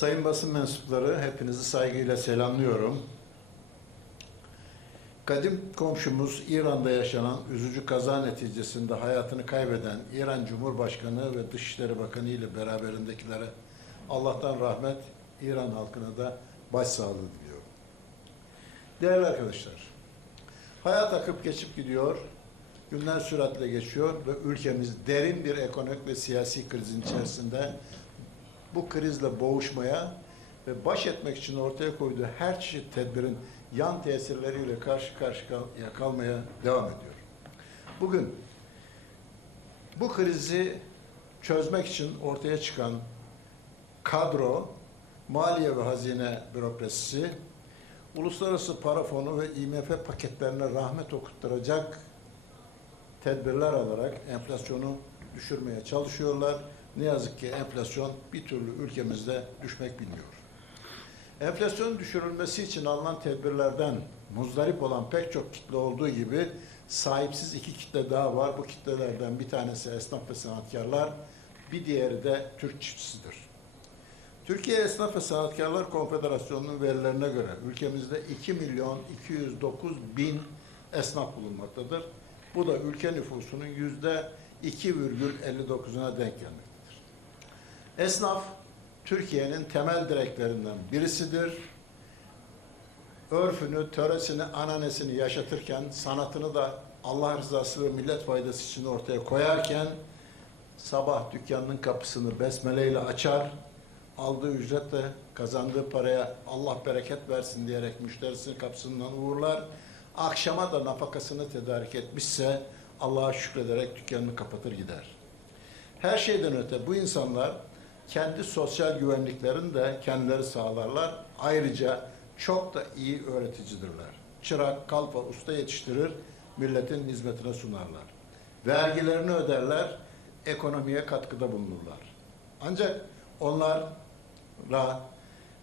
Sayın basın mensupları hepinizi saygıyla selamlıyorum. Kadim komşumuz İran'da yaşanan üzücü kaza neticesinde hayatını kaybeden İran Cumhurbaşkanı ve Dışişleri Bakanı ile beraberindekilere Allah'tan rahmet, İran halkına da başsağlığı diliyorum. Değerli arkadaşlar, hayat akıp geçip gidiyor, günler süratle geçiyor ve ülkemiz derin bir ekonomik ve siyasi krizin içerisinde bu krizle boğuşmaya ve baş etmek için ortaya koyduğu her çeşit tedbirin yan tesirleriyle karşı karşıya kalmaya devam ediyor. Bugün bu krizi çözmek için ortaya çıkan kadro, Maliye ve Hazine Bürokrasisi, Uluslararası Para Fonu ve IMF paketlerine rahmet okutturacak tedbirler alarak enflasyonu düşürmeye çalışıyorlar. Ne yazık ki enflasyon bir türlü ülkemizde düşmek bilmiyor. Enflasyonun düşürülmesi için alınan tedbirlerden muzdarip olan pek çok kitle olduğu gibi sahipsiz iki kitle daha var. Bu kitlelerden bir tanesi esnaf ve sanatkarlar, bir diğeri de Türk çiftçisidir. Türkiye Esnaf ve Sanatkarlar Konfederasyonu'nun verilerine göre ülkemizde 2 milyon 209 bin esnaf bulunmaktadır. Bu da ülke nüfusunun yüzde 2,59'una denk gelmektedir. Esnaf, Türkiye'nin temel direklerinden birisidir. Örfünü, töresini, ananesini yaşatırken, sanatını da Allah rızası ve millet faydası için ortaya koyarken, sabah dükkanının kapısını besmeleyle açar, aldığı ücretle kazandığı paraya Allah bereket versin diyerek müşterisinin kapısından uğurlar. Akşama da nafakasını tedarik etmişse Allah'a şükrederek dükkanını kapatır gider. Her şeyden öte bu insanlar kendi sosyal güvenliklerini de kendileri sağlarlar. Ayrıca çok da iyi öğreticidirler. Çırak, kalfa, usta yetiştirir, milletin hizmetine sunarlar. Vergilerini öderler, ekonomiye katkıda bulunurlar. Ancak onlara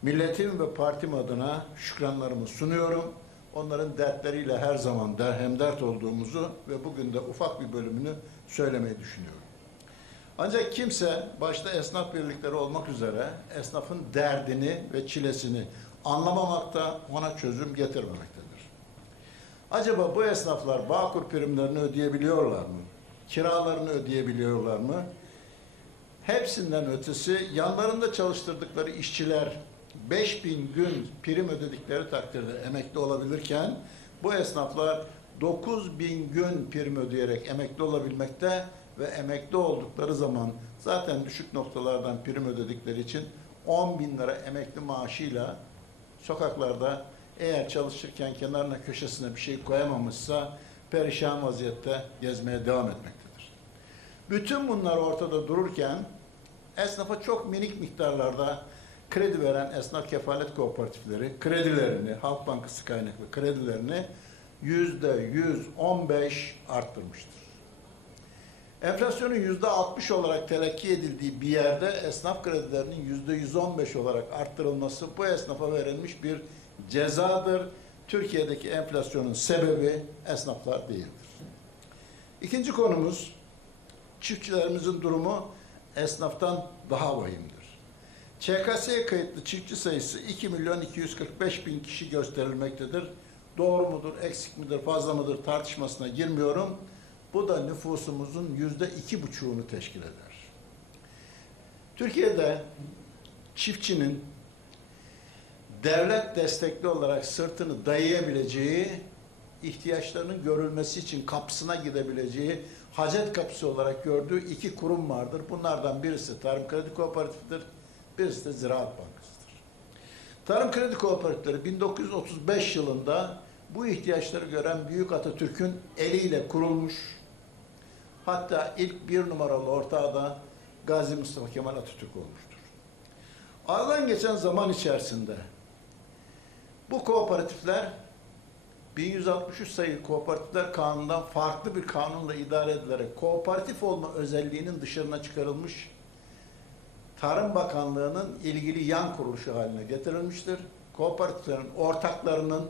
milletim ve partim adına şükranlarımı sunuyorum. Onların dertleriyle her zaman der, hemdert olduğumuzu ve bugün de ufak bir bölümünü söylemeyi düşünüyorum. Ancak kimse başta esnaf birlikleri olmak üzere esnafın derdini ve çilesini anlamamakta, ona çözüm getirmemektedir. Acaba bu esnaflar Bağkur primlerini ödeyebiliyorlar mı? Kiralarını ödeyebiliyorlar mı? Hepsinden ötesi yanlarında çalıştırdıkları işçiler 5000 gün prim ödedikleri takdirde emekli olabilirken bu esnaflar 9000 gün prim ödeyerek emekli olabilmekte ve emekli oldukları zaman zaten düşük noktalardan prim ödedikleri için 10 bin lira emekli maaşıyla sokaklarda eğer çalışırken kenarına köşesine bir şey koyamamışsa perişan vaziyette gezmeye devam etmektedir. Bütün bunlar ortada dururken esnafa çok minik miktarlarda kredi veren esnaf kefalet kooperatifleri kredilerini, Halk Bankası kaynaklı kredilerini yüzde 115 arttırmıştır. Enflasyonun yüzde 60 olarak telakki edildiği bir yerde esnaf kredilerinin yüzde 115 olarak arttırılması bu esnafa verilmiş bir cezadır. Türkiye'deki enflasyonun sebebi esnaflar değildir. İkinci konumuz çiftçilerimizin durumu esnaftan daha vahimdir. ÇKS'ye kayıtlı çiftçi sayısı 2 milyon 245 bin kişi gösterilmektedir. Doğru mudur, eksik midir, fazla mıdır tartışmasına girmiyorum. Bu da nüfusumuzun yüzde iki buçuğunu teşkil eder. Türkiye'de çiftçinin devlet destekli olarak sırtını dayayabileceği, ihtiyaçlarının görülmesi için kapısına gidebileceği, hacet kapısı olarak gördüğü iki kurum vardır. Bunlardan birisi Tarım Kredi Kooperatifidir, birisi de Ziraat Bankası'dır. Tarım Kredi Kooperatifleri 1935 yılında bu ihtiyaçları gören Büyük Atatürk'ün eliyle kurulmuş. Hatta ilk bir numaralı ortağı da Gazi Mustafa Kemal Atatürk olmuştur. Aradan geçen zaman içerisinde bu kooperatifler 1163 sayılı kooperatifler kanunundan farklı bir kanunla idare edilerek kooperatif olma özelliğinin dışarına çıkarılmış Tarım Bakanlığı'nın ilgili yan kuruluşu haline getirilmiştir. Kooperatiflerin ortaklarının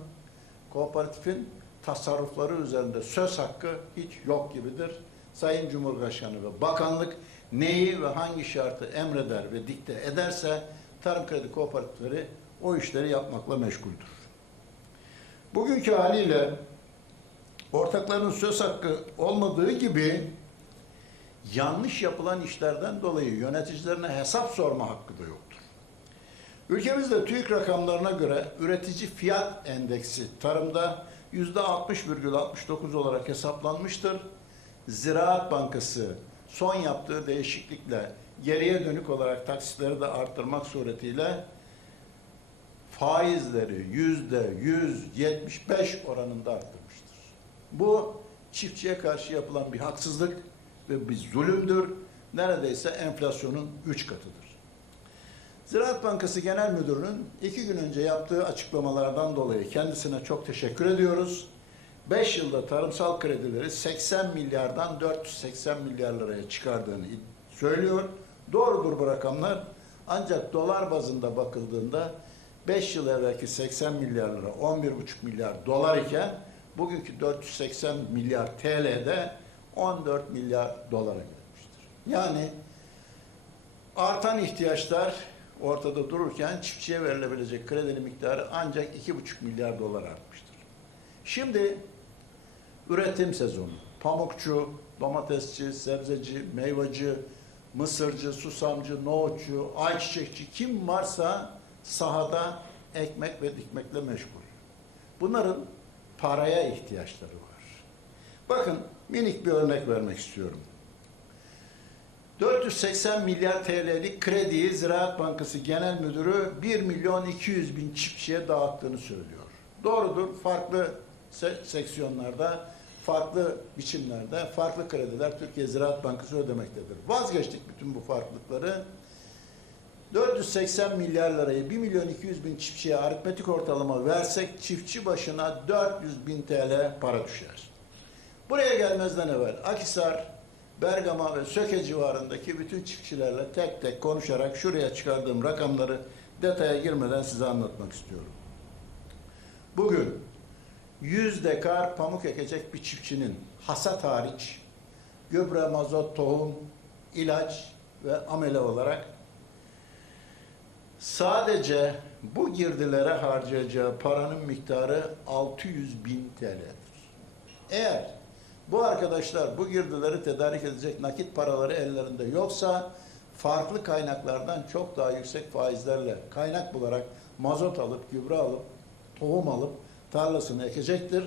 kooperatifin tasarrufları üzerinde söz hakkı hiç yok gibidir. Sayın Cumhurbaşkanı ve bakanlık neyi ve hangi şartı emreder ve dikte ederse tarım kredi kooperatifleri o işleri yapmakla meşguldür. Bugünkü haliyle ortakların söz hakkı olmadığı gibi yanlış yapılan işlerden dolayı yöneticilerine hesap sorma hakkı da yoktur. Ülkemizde TÜİK rakamlarına göre üretici fiyat endeksi tarımda yüzde 60,69 olarak hesaplanmıştır. Ziraat Bankası son yaptığı değişiklikle geriye dönük olarak taksitleri de arttırmak suretiyle faizleri yüzde 175 oranında arttırmıştır. Bu çiftçiye karşı yapılan bir haksızlık ve bir zulümdür. Neredeyse enflasyonun üç katıdır. Ziraat Bankası Genel Müdürü'nün iki gün önce yaptığı açıklamalardan dolayı kendisine çok teşekkür ediyoruz. 5 yılda tarımsal kredileri 80 milyardan 480 milyar liraya çıkardığını söylüyor. Doğrudur bu rakamlar. Ancak dolar bazında bakıldığında 5 yıl evvelki 80 milyar lira 11,5 milyar dolar iken bugünkü 480 milyar TL'de 14 milyar dolara gelmiştir. Yani artan ihtiyaçlar ortada dururken çiftçiye verilebilecek kredinin miktarı ancak 2,5 milyar dolar artmıştır. Şimdi üretim sezonu. Pamukçu, domatesçi, sebzeci, meyvacı, mısırcı, susamcı, nohutçu, ayçiçekçi kim varsa sahada ekmek ve dikmekle meşgul. Bunların paraya ihtiyaçları var. Bakın minik bir örnek vermek istiyorum. 480 milyar TL'lik krediyi Ziraat Bankası Genel Müdürü 1 milyon 200 bin çiftçiye dağıttığını söylüyor. Doğrudur, farklı se- seksiyonlarda, farklı biçimlerde, farklı krediler Türkiye Ziraat Bankası ödemektedir. Vazgeçtik bütün bu farklılıkları. 480 milyar lirayı 1 milyon 200 bin çiftçiye aritmetik ortalama versek çiftçi başına 400 bin TL para düşer. Buraya gelmezden evvel Akisar, Bergama ve Söke civarındaki bütün çiftçilerle tek tek konuşarak şuraya çıkardığım rakamları detaya girmeden size anlatmak istiyorum. Bugün 100 dekar pamuk ekecek bir çiftçinin hasat hariç gübre, mazot, tohum, ilaç ve amele olarak sadece bu girdilere harcayacağı paranın miktarı 600 bin TL'dir. Eğer bu arkadaşlar bu girdileri tedarik edecek nakit paraları ellerinde yoksa farklı kaynaklardan çok daha yüksek faizlerle kaynak bularak mazot alıp, gübre alıp, tohum alıp tarlasını ekecektir.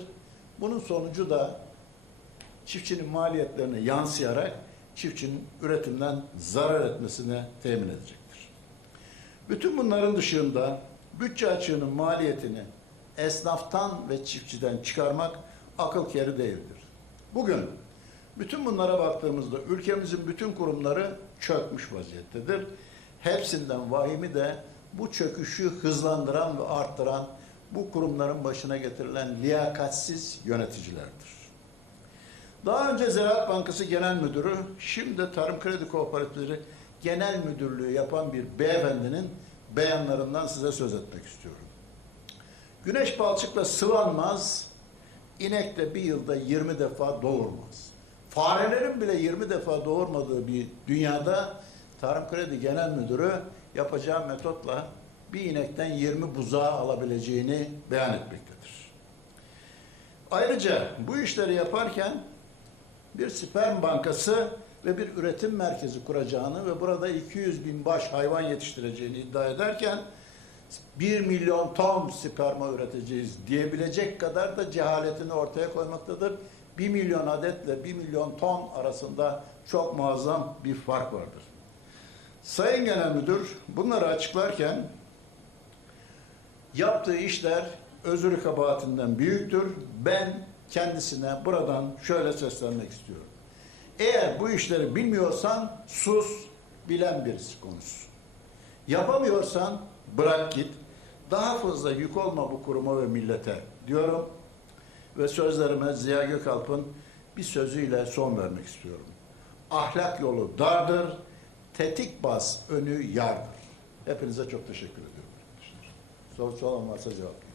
Bunun sonucu da çiftçinin maliyetlerine yansıyarak çiftçinin üretimden zarar etmesine temin edecektir. Bütün bunların dışında bütçe açığının maliyetini esnaftan ve çiftçiden çıkarmak akıl kârı değildir. Bugün bütün bunlara baktığımızda ülkemizin bütün kurumları çökmüş vaziyettedir. Hepsinden vahimi de bu çöküşü hızlandıran ve arttıran bu kurumların başına getirilen liyakatsiz yöneticilerdir. Daha önce Ziraat Bankası Genel Müdürü, şimdi Tarım Kredi Kooperatifleri Genel Müdürlüğü yapan bir beyefendinin beyanlarından size söz etmek istiyorum. Güneş balçıkla sıvanmaz, inek de bir yılda 20 defa doğurmaz. Farelerin bile 20 defa doğurmadığı bir dünyada Tarım Kredi Genel Müdürü yapacağı metotla bir inekten 20 buzağı alabileceğini beyan etmektedir. Ayrıca bu işleri yaparken bir sperm bankası ve bir üretim merkezi kuracağını ve burada 200 bin baş hayvan yetiştireceğini iddia ederken 1 milyon ton sperma üreteceğiz diyebilecek kadar da cehaletini ortaya koymaktadır. 1 milyon adetle 1 milyon ton arasında çok muazzam bir fark vardır. Sayın Genel Müdür bunları açıklarken yaptığı işler özür kabahatinden büyüktür. Ben kendisine buradan şöyle seslenmek istiyorum. Eğer bu işleri bilmiyorsan sus, bilen birisi konuşsun. Yapamıyorsan bırak git. Daha fazla yük olma bu kuruma ve millete diyorum. Ve sözlerime Ziya Gökalp'ın bir sözüyle son vermek istiyorum. Ahlak yolu dardır, tetik bas önü yardır. Hepinize çok teşekkür ediyorum. Sorusu olan varsa cevaplayın.